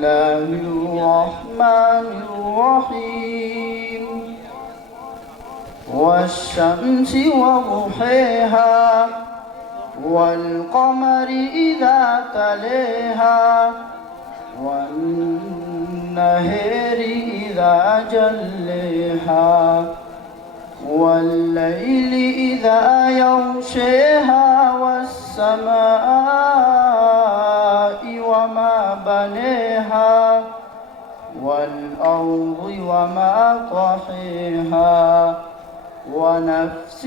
الله الرحمن الرحيم والشمس وضحيها والقمر إذا تليها والنهر إذا جليها والليل إذا يغشيها والسماء وما بنيها والأرض وما طحيها ونفس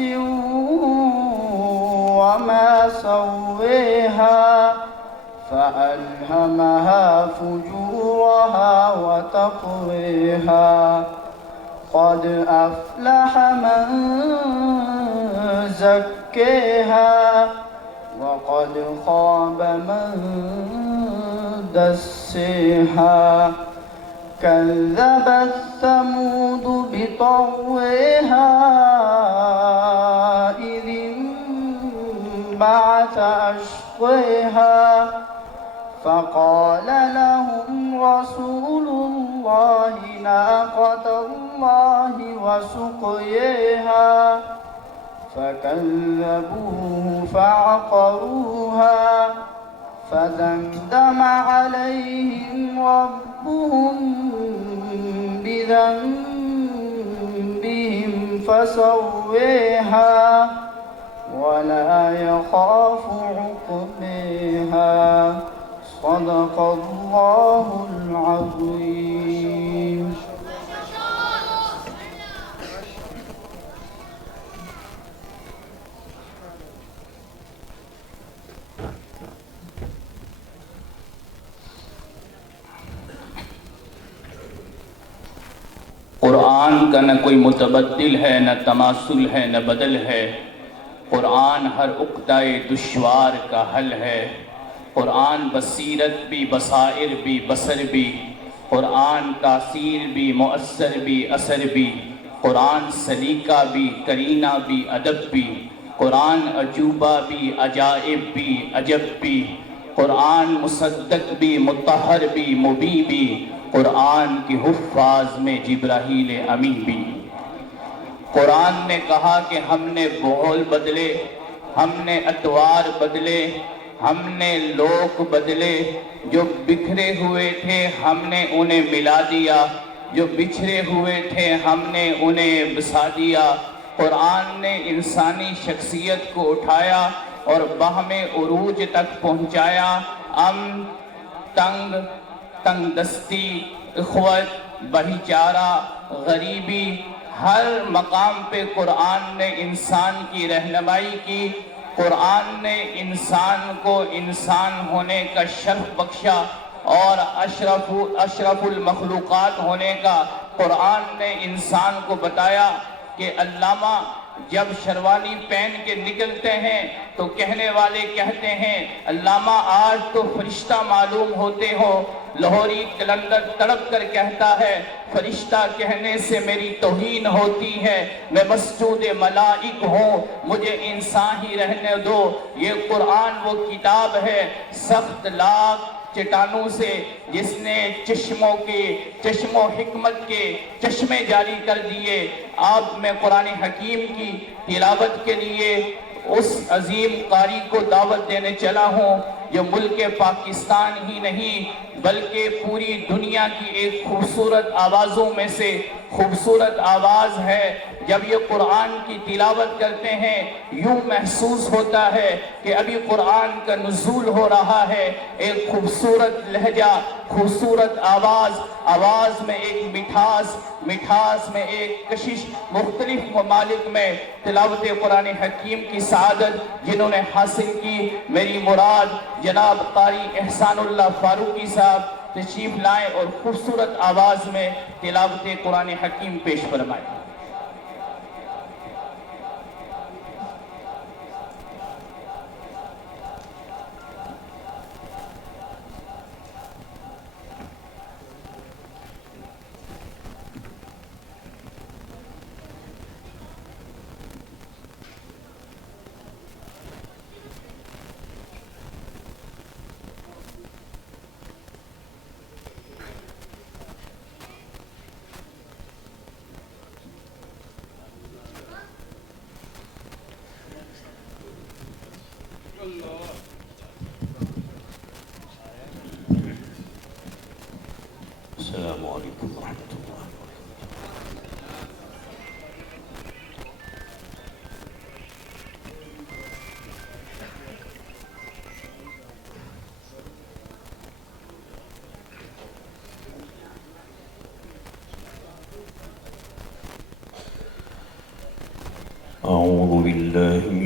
وما سويها فألهمها فجورها وتقويها قد أفلح من زكيها وقد خاب من دسيها كذبت ثمود بطغواها إذ انبعث أشقاها فقال لهم رسول الله ناقة الله وسقياها فكذبوه فعقروها فدمدم عليهم ربهم بذنبهم فسويها ولا يخاف عقباها صدق الله العظيم. قرآن کا نہ کوئی متبدل ہے، نہ تماثل ہے، نہ بدل ہے۔ قرآن ہر عقدۂ دشوار کا حل ہے۔ قرآن بصیرت بھی، بصائر بھی، بصر بھی۔ قرآن تاثیر بھی، مؤثر بھی، اثر بھی۔ قرآن سلیقہ بھی، کرینہ بھی، ادب بھی۔ قرآن عجوبہ بھی، عجائب بھی، عجب بھی۔ قرآن مصدق بھی، مطہر بھی، مبی بھی۔ قرآن کے حفاظ میں جبرائیل امین بھی۔ قرآن نے کہا کہ ہم نے ماحول بدلے، ہم نے اطوار بدلے، ہم نے لوگ بدلے۔ جو بکھرے ہوئے تھے ہم نے انہیں ملا دیا، جو بچھڑے ہوئے تھے ہم نے انہیں بسا دیا۔ قرآن نے انسانی شخصیت کو اٹھایا اور باہم عروج تک پہنچایا۔ تنگ دستی، اخوت، بھائی چارہ، غریبی، ہر مقام پہ قرآن نے انسان کی رہنمائی کی۔ قرآن نے انسان کو انسان ہونے کا شرف بخشا اور اشرف المخلوقات ہونے کا۔ قرآن نے انسان کو بتایا کہ علامہ جب شروانی پہن کے نکلتے ہیں تو کہنے والے کہتے ہیں علامہ آج تو فرشتہ معلوم ہوتے ہو۔ لاہوری کلندر تڑپ کر کہتا ہے فرشتہ کہنے سے میری توہین ہوتی ہے، میں مسجود ملائک ہوں، مجھے انسان ہی رہنے دو۔ یہ قرآن وہ کتاب ہے سخت لاکھ چٹانوں سے جس نے چشم و حکمت کے چشمے جاری کر دیے۔ اب میں قرآن حکیم کی تلاوت کے لیے اس عظیم قاری کو دعوت دینے چلا ہوں جو ملک پاکستان ہی نہیں بلکہ پوری دنیا کی ایک خوبصورت آوازوں میں سے خوبصورت آواز ہے۔ جب یہ قرآن کی تلاوت کرتے ہیں یوں محسوس ہوتا ہے کہ ابھی قرآن کا نزول ہو رہا ہے۔ ایک خوبصورت لہجہ، خوبصورت آواز میں ایک مٹھاس میں ایک کشش۔ مختلف ممالک میں تلاوت قرآن حکیم کی سعادت جنہوں نے حاصل کی، میری مراد جناب قاری احسان اللہ فاروقی صاحب تشریف لائیں اور خوبصورت آواز میں تلاوت قرآن حکیم پیش فرمائیں۔ السلام علیکم ورحمۃ اللہ أعوذ بالله